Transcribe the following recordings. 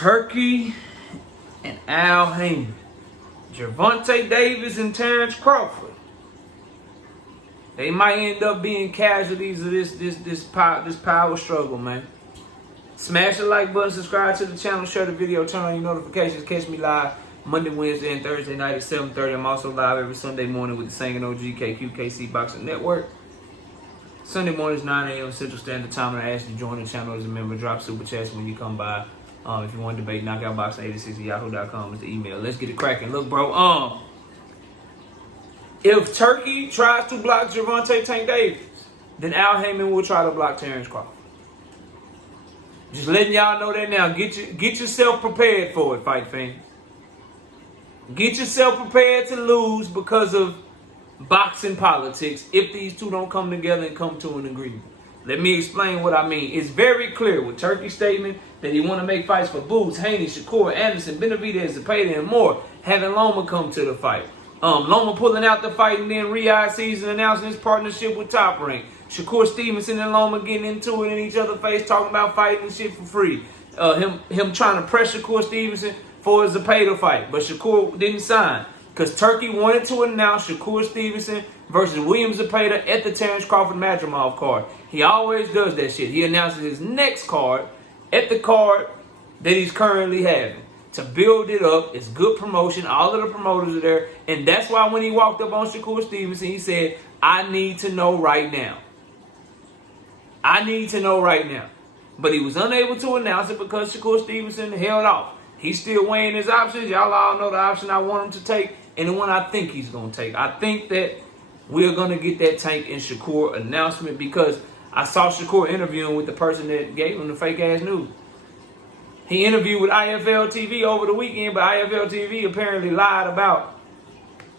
Turki and Al Haymon. Gervonta Davis and Terrence Crawford. They might end up being casualties of this power struggle, man. Smash the like button, subscribe to the channel, share the video, turn on your notifications. Catch me live Monday, Wednesday, and Thursday night at 7:30. I'm also live every Sunday morning with the Singing OG KC Boxing Network. Sunday mornings, 9 a.m. Central Standard Time, and I ask you to join the channel as a member. Drop super chats when you come by. If you want to debate, knockoutboxing86@yahoo.com is the email. Let's get it cracking. Look, bro, if Turki tries to block Gervonta Tank Davis, then Al Haymon will try to block Terrence Crawford. Just letting y'all know that now. Get yourself prepared for it, fight fans. Get yourself prepared to lose because of boxing politics if these two don't come together and come to an agreement. Let me explain what I mean. It's very clear with Turki's statement that he want to make fights for Boots, Haney, Shakur, Anderson, Benavidez, Zepeda, and more, having Loma come to the fight. Loma pulling out the fight, and then Riyadh season announcing his partnership with Top Rank. Shakur Stevenson and Loma getting into it in each other's face, talking about fighting and shit for free. Him trying to press Shakur Stevenson for his Zepeda fight, but Shakur didn't sign because Turki wanted to announce Shakur Stevenson versus William Zepeda at the Terrence Crawford Madrimov card. He always does that shit. He announces his next card at the card that he's currently having. To build it up, it's good promotion. All of the promoters are there. And that's why when he walked up on Shakur Stevenson, he said, I need to know right now. I need to know right now. But he was unable to announce it because Shakur Stevenson held off. He's still weighing his options. Y'all all know the option I want him to take and the one I think he's going to take. I think that we're going to get that Tank and Shakur announcement because I saw Shakur interviewing with the person that gave him the fake ass news. He interviewed with IFL TV over the weekend, but IFL TV apparently lied about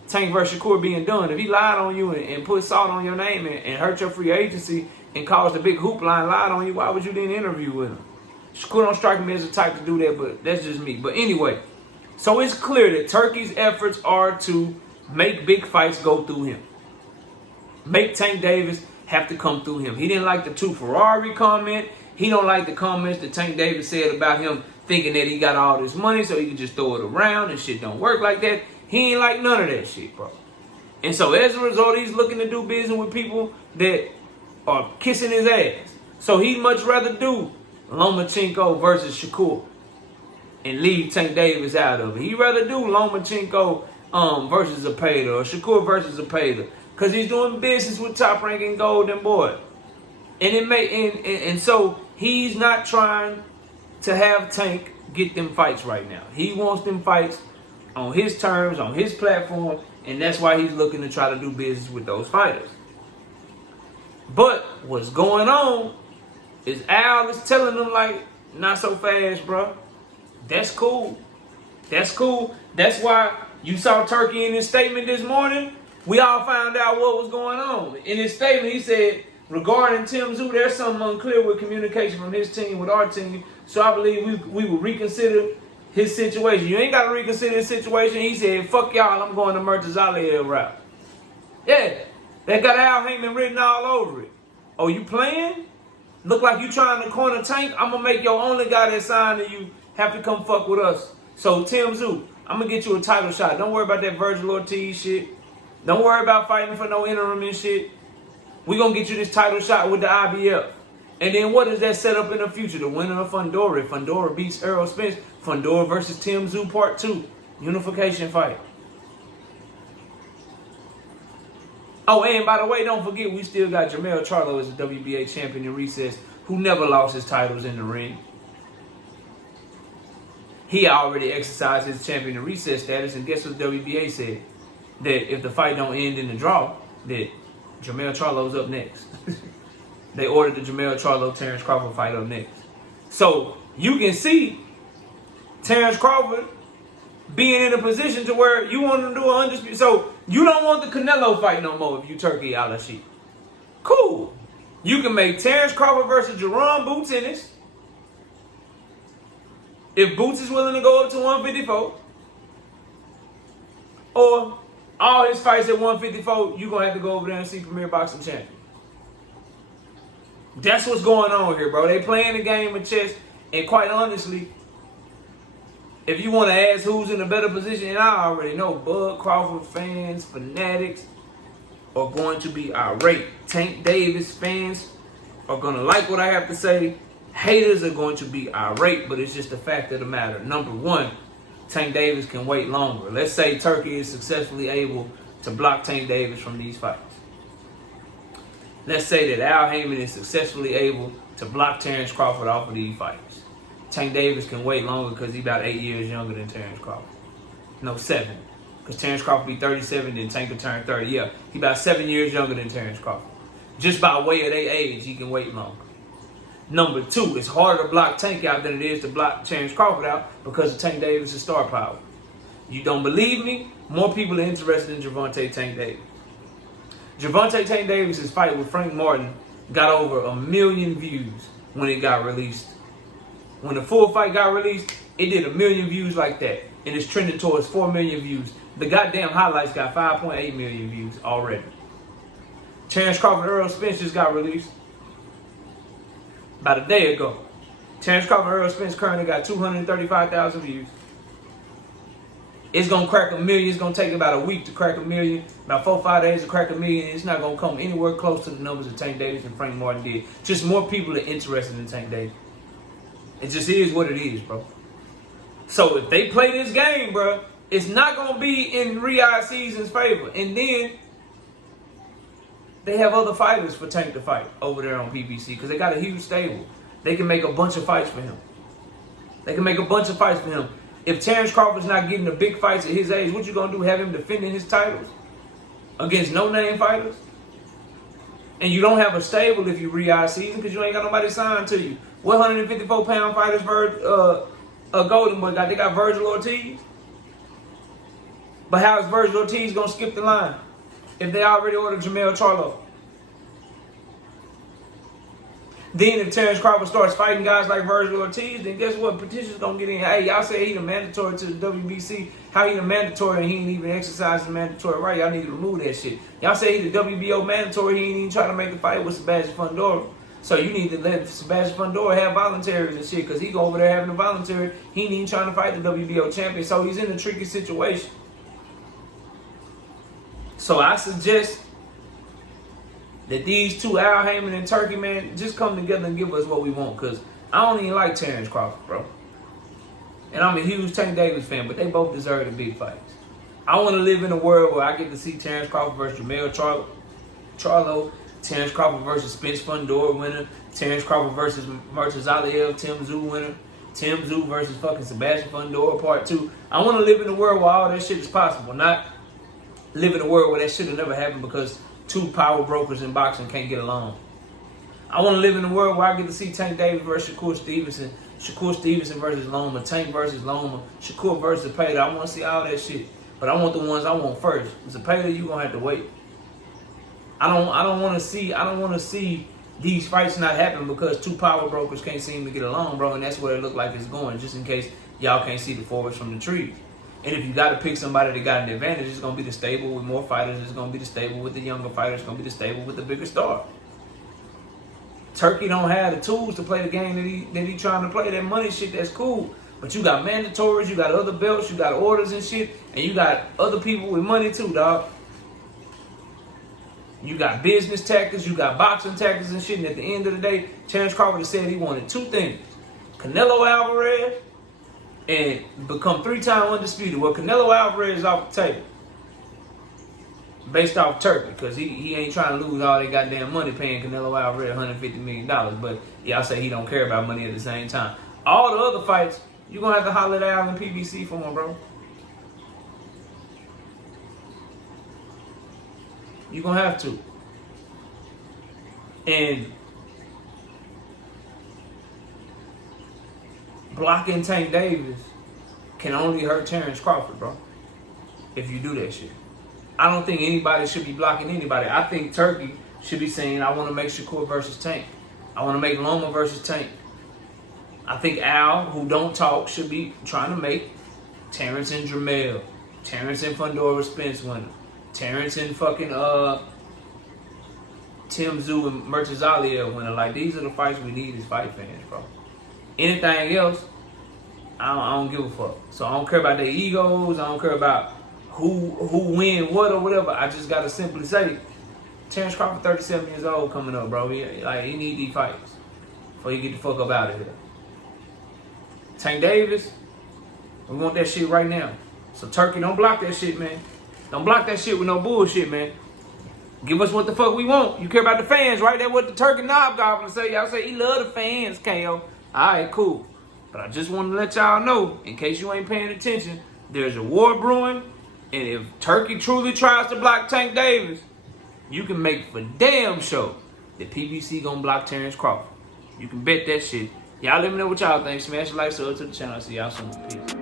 Tank versus Shakur being done. If he lied on you and put salt on your name and hurt your free agency and caused a big hoopla and lied on you, why would you then interview with him? Shakur don't strike me as the type to do that, but that's just me. But anyway, so it's clear that Turki's efforts are to make big fights go through him. Make Tank Davis have to come through him. He didn't like the 2 Ferrari comment. He don't like the comments that Tank Davis said about him thinking that he got all this money so he could just throw it around and shit don't work like that. He ain't like none of that shit, bro. And so as a result, he's looking to do business with people that are kissing his ass. So he'd much rather do Lomachenko versus Shakur and leave Tank Davis out of it. He'd rather do Lomachenko versus Zepeda or Shakur versus Zepeda because he's doing business with Top Rank and Golden Boy. And so he's not trying to have Tank get them fights right now. He wants them fights on his terms, on his platform, and that's why he's looking to try to do business with those fighters. But what's going on is Al is telling them, like, not so fast, bro. That's cool. That's cool. That's why you saw Turki in his statement this morning. We all found out what was going on. In his statement, he said, regarding Tim Tszyu, there's something unclear with communication from his team with our team. So I believe we will reconsider his situation. You ain't got to reconsider his situation. He said, fuck y'all, I'm going to Murtaza route. Yeah, that got Al Haymon written all over it. Oh, you playing? Look like you trying to corner Tank? I'm going to make your only guy that signed to you have to come fuck with us. So Tim Tszyu, I'm going to get you a title shot. Don't worry about that Virgil Ortiz shit. Don't worry about fighting for no interim and shit. We're going to get you this title shot with the IBF. And then what does that set up in the future? The winner of Fundora. If Fundora beats Errol Spence, Fundora versus Tim Tszyu Part 2. Unification fight. Oh, and by the way, don't forget, we still got Jermell Charlo as the WBA champion in recess who never lost his titles in the ring. He already exercised his champion in recess status, and guess what the WBA said? That if the fight don't end in the draw, that Jermell Charlo's up next. They ordered the Jermell Charlo-Terrence Crawford fight up next. So you can see Terrence Crawford being in a position to where you want to do an undisputed. So you don't want the Canelo fight no more if you Turki Al-Ashik. Cool. You can make Terrence Crawford versus Jerome Boots Ennis. If Boots is willing to go up to 154. Or all his fights at 154, you're going to have to go over there and see Premier Boxing Champion. That's what's going on here, bro. They playing the game of chess, and quite honestly, If you want to ask who's in a better position, and I already know, Bud Crawford fans, fanatics are going to be irate. Tank Davis fans are going to like what I have to say. Haters are going to be irate, but it's just the fact of the matter. Number one, Tank Davis can wait longer. Let's say Turki is successfully able to block Tank Davis from these fights. Let's say that Al Haymon is successfully able to block Terrence Crawford off of these fights. Tank Davis can wait longer because he's about 8 years younger than Terrence Crawford. No, 7. Because Terrence Crawford be 37, then Tank will turn 30. Yeah, he's about 7 years younger than Terrence Crawford. Just by way of their age, he can wait longer. Number two, it's harder to block Tank out than it is to block Terrence Crawford out because of Tank Davis' star power. You don't believe me? More people are interested in Gervonta Tank Davis. Gervonta Tank Davis' fight with Frank Martin got over 1 million views when it got released. When the full fight got released, it did 1 million views like that. And it's trending towards 4 million views. The goddamn highlights got 5.8 million views already. Terrence Crawford Earl Spence just got released about a day ago. Terrence Crawford Earl Spence currently got 235,000 views. It's going to crack 1 million. It's going to take about a week to crack 1 million. About 4 or 5 days to crack 1 million. It's not going to come anywhere close to the numbers that Tank Davis and Frank Martin did. Just more people are interested in Tank Davis. It just is what it is, bro. So if they play this game, bro, it's not going to be in Riyadh Season's favor. And then they have other fighters for Tank to fight over there on PBC because they got a huge stable. They can make a bunch of fights for him. If Terrence Crawford's not getting the big fights at his age, what you going to do? Have him defending his titles against no-name fighters? And you don't have a stable if you Riyadh Season because you ain't got nobody signed to you. What 154-pound fighters Golden Boy got? They got Virgil Ortiz. But how is Virgil Ortiz going to skip the line if they already ordered Jamel Charlo? Then if Terrence Crawford starts fighting guys like Virgil Ortiz, then guess what? Petition's going to get in. Hey, y'all say he the mandatory to the WBC. How he the mandatory and he ain't even exercising the mandatory right? Y'all need to remove that shit. Y'all say he the WBO mandatory. He ain't even trying to make a fight with Sebastian Fundora. So you need to let Sebastian Fundora have voluntary and shit because he go over there having a voluntary. He ain't even trying to fight the WBO champion. So he's in a tricky situation. So I suggest that these two, Al Haymon and Turki, man, just come together and give us what we want. Because I don't even like Terrence Crawford, bro. And I'm a huge Tank Davis fan, but they both deserve the big fights. I want to live in a world where I get to see Terrence Crawford versus Jamel Charlo, Terrence Crawford versus Spence Fundora winner, Terrence Crawford versus Mertazaliev, Tim Tszyu winner, Tim Tszyu versus fucking Sebastian Fundora part 2. I want to live in a world where all that shit is possible, not live in a world where that shit will never happen because two power brokers in boxing can't get along. I want to live in a world where I get to see Tank Davis versus Shakur Stevenson versus Loma, Tank versus Loma, Shakur versus Zepeda. I want to see all that shit. But I want the ones I want first. Zepeda, you gonna have to wait. I don't want to see these fights not happen because two power brokers can't seem to get along, bro, and that's where it look like it's going, just in case y'all can't see the forest from the trees. And if you got to pick somebody that got an advantage, it's going to be the stable with more fighters. It's going to be the stable with the younger fighters. It's going to be the stable with the bigger star. Turki don't have the tools to play the game that he trying to play. That money shit, that's cool. But you got mandatories, you got other belts, you got orders and shit, and you got other people with money too, dog. You got business tactics, you got boxing tactics and shit, and at the end of the day, Terrence Crawford said he wanted 2 things. Canelo Alvarez and become 3-time undisputed. Well, Canelo Alvarez is off the table based off Turki because he ain't trying to lose all that goddamn money paying Canelo Alvarez $150 million. But y'all say he don't care about money at the same time. All the other fights, you're going to have to holler at Al and PBC for him, bro. You're going to have to. And blocking Tank Davis can only hurt Terrence Crawford, bro, if you do that shit. I don't think anybody should be blocking anybody. I think Turki should be saying, I want to make Shakur versus Tank. I want to make Loma versus Tank. I think Al, who don't talk, should be trying to make Terrence and Jamel, Terrence and Fundora Spence winner, Terrence and fucking Tim Tszyu and Mertazaliev winner. Like, these are the fights we need as fight fans, bro. Anything else, I don't give a fuck. So I don't care about their egos. I don't care about who win what or whatever. I just gotta simply say, Terrence Crawford, 37 years old, coming up, bro. He need these fights before he get the fuck up out of here. Tank Davis, we want that shit right now. So Turkey, don't block that shit, man. Don't block that shit with no bullshit, man. Give us what the fuck we want. You care about the fans, right? That's what the Turkey Knob Goblin say. Y'all say he love the fans, KO. Alright, cool. But I just want to let y'all know, in case you ain't paying attention, there's a war brewing. And if Turkey truly tries to block Tank Davis, you can make for damn sure that PBC gonna block Terrence Crawford. You can bet that shit. Y'all let me know what y'all think. Smash the like, sub to the channel. See y'all soon. Peace.